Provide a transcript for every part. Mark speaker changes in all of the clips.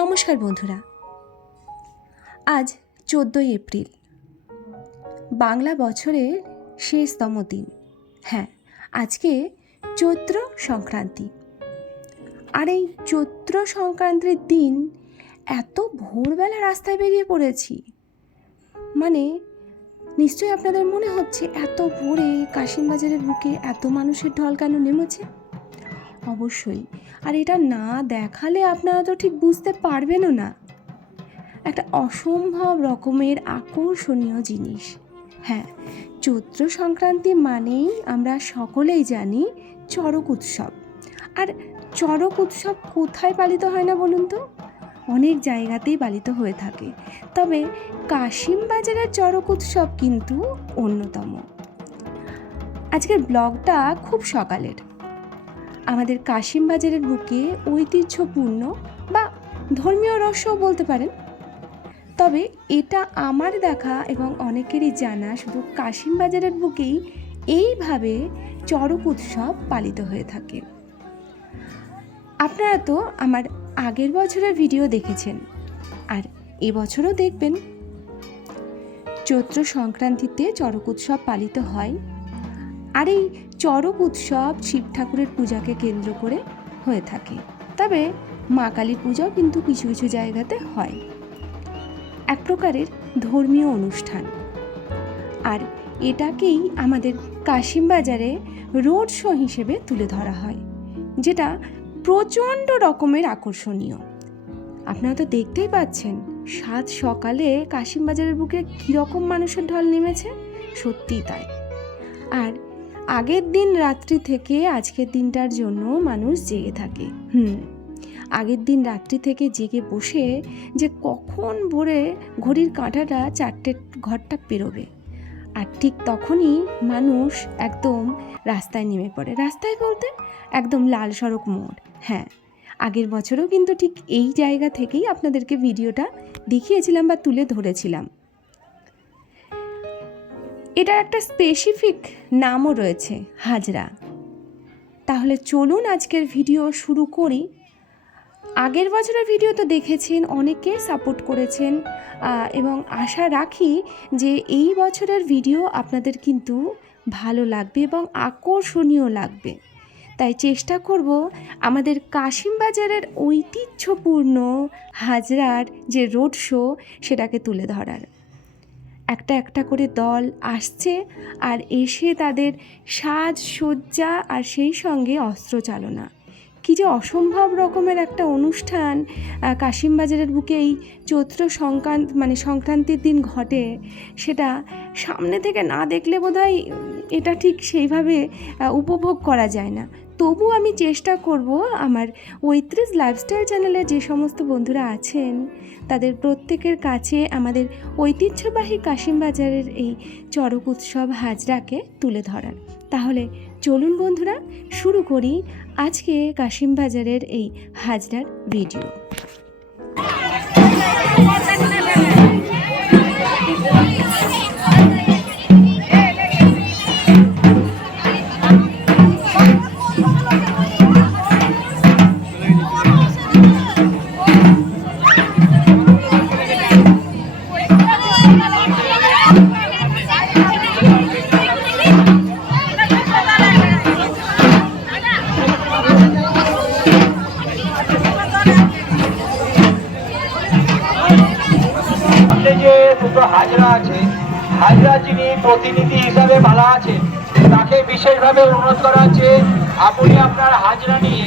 Speaker 1: নমস্কার বন্ধুরা। আজ চোদ্দোই এপ্রিল। বাংলা বছরের শেষতম দিন। হ্যাঁ আজকে চৈত্র সংক্রান্তি। আর এই চৈত্র সংক্রান্তির দিন এত ভোরবেলা রাস্তায় বেরিয়ে পড়েছি। মানে নিশ্চয়ই আপনাদের মনে হচ্ছে এত ভোরে কাশিমবাজারের বুকে এত মানুষের ঢল কেন নেমেছে? অবশ্যই। আর এটা না দেখালে আপনারা তো ঠিক বুঝতে পারবেনও না। একটা অসম্ভব রকমের আকর্ষণীয় জিনিস। হ্যাঁ চৈত্র সংক্রান্তি মানেই আমরা সকলেই জানি চড়ক উৎসব। আর চড়ক উৎসব কোথায় পালিত হয় না বলুন তো? অনেক জায়গাতেই পালিত হয়ে থাকে। তবে কাশিম বাজারের চড়ক উৎসব কিন্তু অন্যতম। আজকের ব্লগটা খুব সকালের। আমাদের কাশিম বাজারের বুকে ঐতিহ্যপূর্ণ বা ধর্মীয় রহস্যও বলতে পারেন। তবে এটা আমার দেখা এবং অনেকেরই জানা শুধু কাশিম বাজারের বুকেই এইভাবে চড়ক উৎসব পালিত হয়ে থাকে। আপনারা তো আমার আগের বছরের ভিডিও দেখেছেন আর এবছরও দেখবেন। চৈত্র সংক্রান্তিতে চড়ক উৎসব পালিত হয়। আর এই চড়ক উৎসব শিব ঠাকুরের পূজাকে কেন্দ্র করে হয়ে থাকে। তবে মা কালীর পূজাও কিন্তু কিছু কিছু জায়গাতে হয়। এক প্রকারের ধর্মীয় অনুষ্ঠান। আর এটাকেই আমাদের কাশিম বাজারে রোড শো হিসেবে তুলে ধরা হয়, যেটা প্রচণ্ড রকমের আকর্ষণীয়। আপনারা তো দেখতেই পাচ্ছেন, সাত সকালে কাশিম বাজারের বুকে কীরকম মানুষের ঢল নেমেছে, সত্যিই তাই। আর আগের দিন রাত্রি থেকে আজকের দিনটার জন্য মানুষ জেগে থাকে। হুম, আগের দিন রাত্রি থেকে জেগে বসে যে কখন ভোরে ঘড়ির কাঁটাটা চারটে ঘরটা পেরোবে। আর ঠিক তখনই মানুষ একদম রাস্তায় নেমে পড়ে। রাস্তায় বলতে একদম লাল সড়ক মোড়। হ্যাঁ আগের বছরও কিন্তু ঠিক এই জায়গা থেকেই আপনাদেরকে ভিডিওটা দেখিয়েছিলাম বা তুলে ধরেছিলাম। এটার একটা স্পেসিফিক নামও রয়েছে, হাজরা। তাহলে চলুন আজকের ভিডিও শুরু করি। আগের বছরের ভিডিও তো দেখেছেন, অনেকে সাপোর্ট করেছেন এবং আশা রাখি যে এই বছরের ভিডিও আপনাদের কিন্তু ভালো লাগবে এবং আকর্ষণীয় লাগবে। তাই চেষ্টা করব আমাদের কাশিম বাজারের ঐতিহ্যপূর্ণ হাজরার যে রোড শো সেটাকে তুলে ধরার। একটা একটা করে দল আসছে আর এসে তাদের সাজসজ্জা আর সেই সঙ্গে অস্ত্র চালনা কী যে অসম্ভব রকমের একটা অনুষ্ঠান কাশিমবাজারের বুকে এই চৈত্র সংক্রান্ত মানে সংক্রান্তির দিন ঘটে, সেটা সামনে থেকে না দেখলে বোধহয় এটা ঠিক সেইভাবে উপভোগ করা যায় না। তবু আমি চেষ্টা করব আমার ঐত্রিশ লাইফস্টাইল চ্যানেলে যে সমস্ত বন্ধুরা আছেন, তাদের প্রত্যেকের কাছে আমাদের ঐতিহ্যবাহী কাশিমবাজারের এই চড়ক উৎসব হাজরাকে তুলে ধরার। তাহলে চলুন বন্ধুরা শুরু করি আজকে কাশিমবাজারের এই হাজরার ভিডিও
Speaker 2: যে দুটো হাজরা আছে, হাজরা যিনি প্রতিনিধি হিসাবে মালা আছেন, তাকে বিশেষভাবে অনুরোধ করা হচ্ছে, আপনি আপনার হাজরা নিয়ে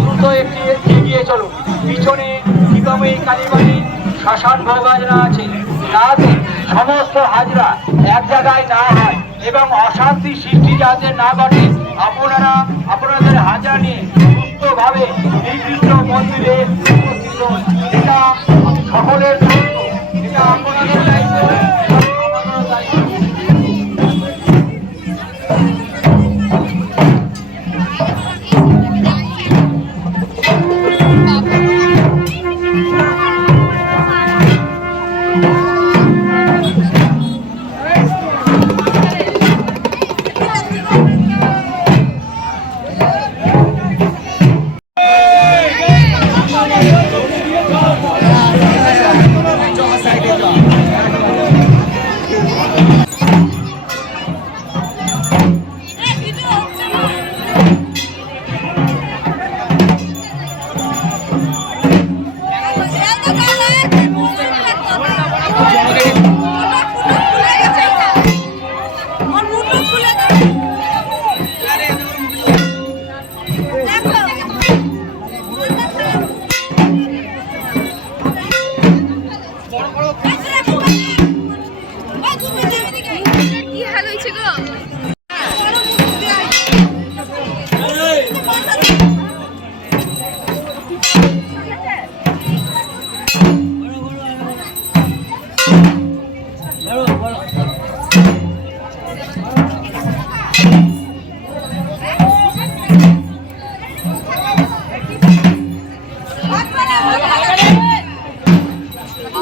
Speaker 2: দ্রুত একটি এগিয়ে চলুন। পিছনে শিবময়ী কালীবাড়ি, শ্মশান ভোগ হাজরা আছে। যাতে সমস্ত হাজরা এক জায়গায় না হয় এবং অশান্তি সৃষ্টি যাতে না ঘটে, আপনারা আপনাদের হাজরা নিয়ে সুস্থভাবে নির্দিষ্ট মন্দিরে উপস্থিত সকলের
Speaker 3: colocar.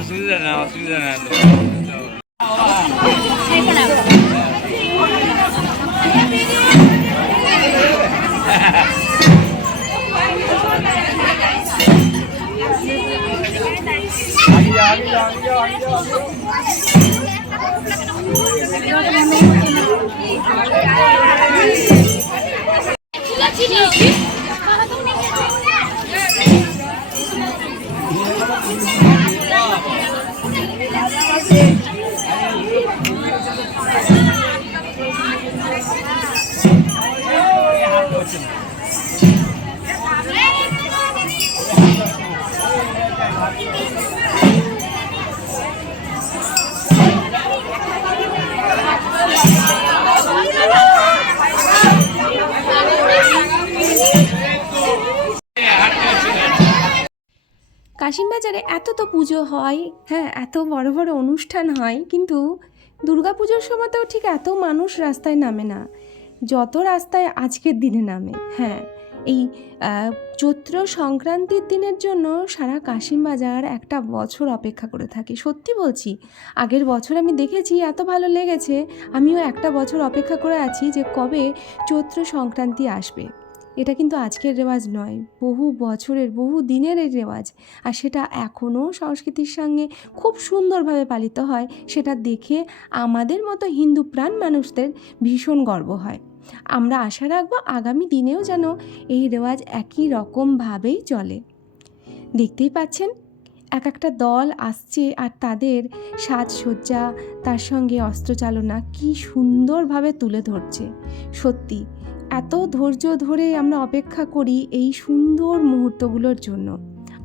Speaker 3: অসুবিধা না অসুবিধা না
Speaker 1: কাশিমবাজারে এত তো পুজো হয় হ্যাঁ এত বড় বড় অনুষ্ঠান হয়, কিন্তু দুর্গা দুর্গাপুজোর সময়তেও ঠিক এত মানুষ রাস্তায় নামে না, যত রাস্তায় আজকের দিনে নামে হ্যাঁ। এই চৈত্র সংক্রান্তির দিনের জন্য সারা কাশিমবাজার একটা বছর অপেক্ষা করে থাকে, সত্যি বলছি। আগের বছর আমি দেখেছি, এত ভালো লেগেছে, আমিও একটা বছর অপেক্ষা করে আছি যে কবে চৈত্র সংক্রান্তি আসবে। এটা কিন্তু আজকের রেওয়াজ নয়, বহু বছরের, বহু দিনের এই রেওয়াজ। আর সেটা এখনও সংস্কৃতির সঙ্গে খুব সুন্দরভাবে পালিত হয়, সেটা দেখে আমাদের মতো হিন্দু প্রাণ মানুষদের ভীষণ গর্ব হয়। আমরা আশা রাখব আগামী দিনেও যেন এই রেওয়াজ একই রকমভাবেই চলে। দেখতেই পাচ্ছেন, এক একটা দল আসছে আর তাদের সাজসজ্জা, তার সঙ্গে অস্ত্রচালনা কি সুন্দরভাবে তুলে ধরছে। সত্যি এত ধৈর্য ধরে আমরা অপেক্ষা করি এই সুন্দর মুহূর্তগুলোর জন্য।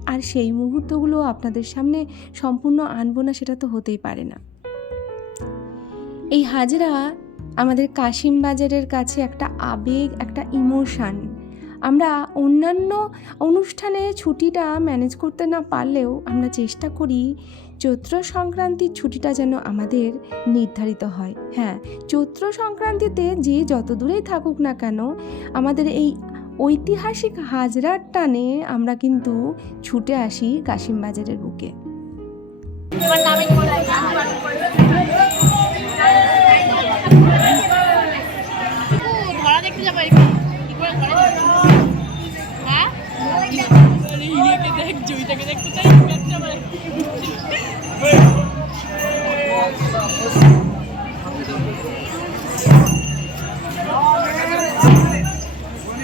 Speaker 1: আর সেই মুহূর্তগুলো আপনাদের সামনে সম্পূর্ণ আনব না, সেটা তো হতেই পারে না। এই হাজরা আমাদের কাশিম বাজারের কাছে একটা আবেগ, একটা ইমোশান। আমরা অন্যান্য অনুষ্ঠানে ছুটিটা ম্যানেজ করতে না পারলেও আমরা চেষ্টা করি চৈত্র সংক্রান্তির ছুটিটা যেন আমাদের নির্ধারিত হয়। হ্যাঁ চৈত্র সংক্রান্তিতে যে যত দূরেই থাকুক না কেন, আমাদের এই ঐতিহাসিক হাজরার টানে আমরা কিন্তু ছুটে আসি কাশিম বাজারের বুকে
Speaker 4: ধরা দেখতে যাব? দেখ জয়িতাকে দেখতে চাই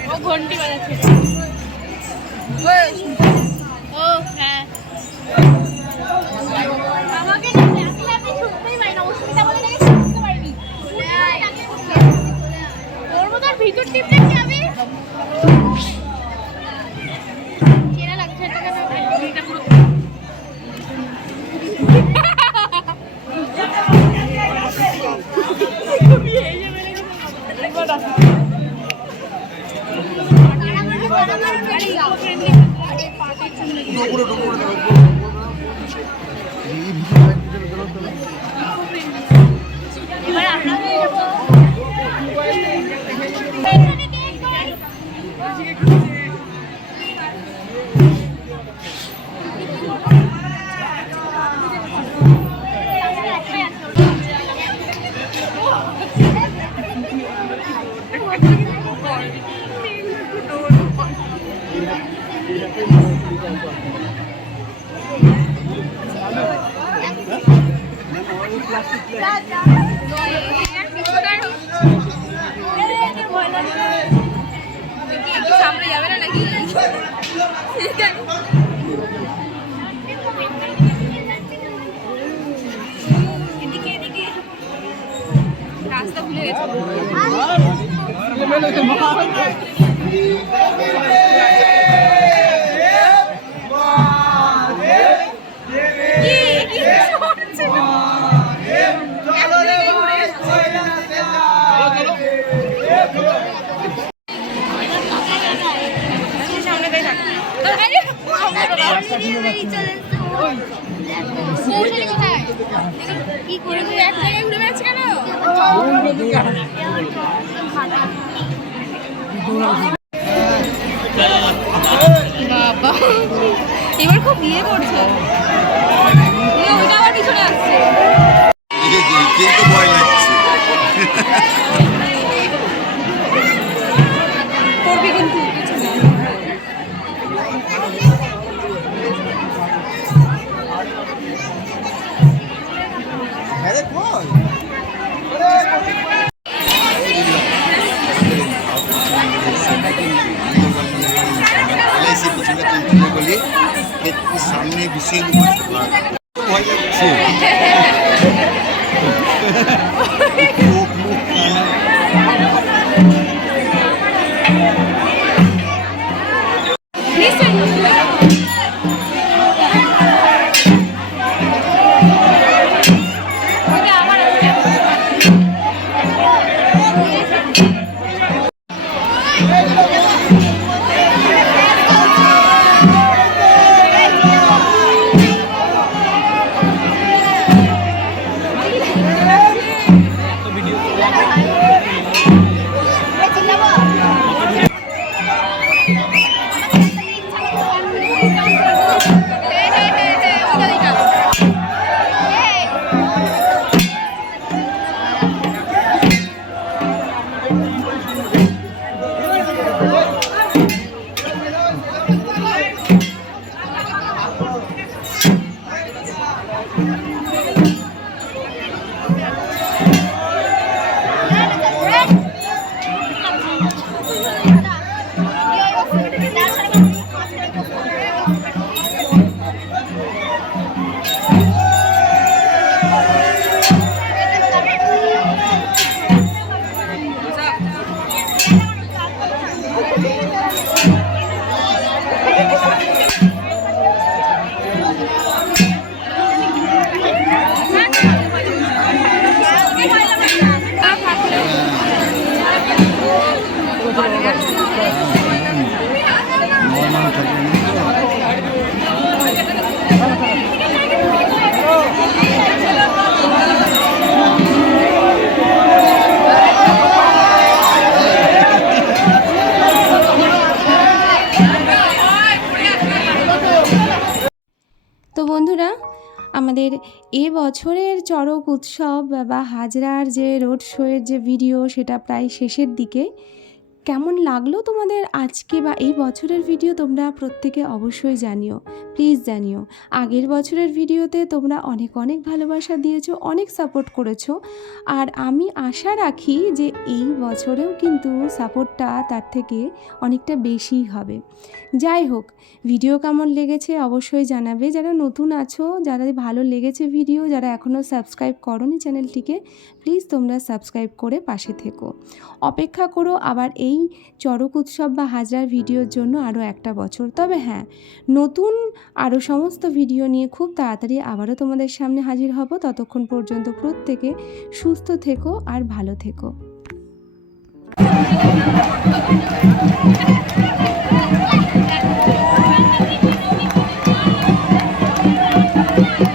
Speaker 4: ও ঘন্টি বাজাচ্ছে। এবার আমরা সামনে যাবে না নাকি এদিকে এদিকে রাস্তা ভুলে গেছে কি কি শুনছে সামনে দিয়ে থাক কি করে তুই এক জায়গায় ঘুরে বেড়াচ্ছি কেন বাবা এবার খুব ইয়ে করছে। ওইটা আবার পিছনে আসছে।
Speaker 5: এলআইসি তুলতুলে গলি একটু সামনে বিশাল ভয় লাগছে
Speaker 1: বন্ধুরা, আমাদের এ বছরের চড়ক উৎসব বা হাজরার যে রোড শোয়ের যে ভিডিও সেটা প্রায় শেষের দিকে। কেমন লাগল তোমাদের আজকে বা এই বছরের ভিডিও তোমরা প্রত্যেকে অবশ্যই জানিও। প্লিজ জানিও। আগের বছরের ভিডিওতে তোমরা অনেক অনেক ভালোবাসা দিয়েছ, অনেক সাপোর্ট করেছ। আর আমি আশা রাখি যে এই বছরেও কিন্তু সাপোর্টটা তার থেকে অনেকটা বেশিই হবে। যাই হোক ভিডিও কেমন লেগেছে অবশ্যই জানাবে। যারা নতুন আছো, যারা ভালো লেগেছে ভিডিও যারা এখনও সাবস্ক্রাইব করনি চ্যানেলটিকে প্লিজ তোমরা সাবস্ক্রাইব করে পাশে থেকো। অপেক্ষা করো আবার এই এই চড়ক উৎসব বা হাজরার ভিডিওর জন্য আরও একটা বছর। তবে হ্যাঁ নতুন আরও সমস্ত ভিডিও নিয়ে খুব তাড়াতাড়ি আবারও তোমাদের সামনে হাজির হব। ততক্ষণ পর্যন্ত প্রত্যেকে সুস্থ থেকো আর ভালো থেকো।
Speaker 2: Thank you.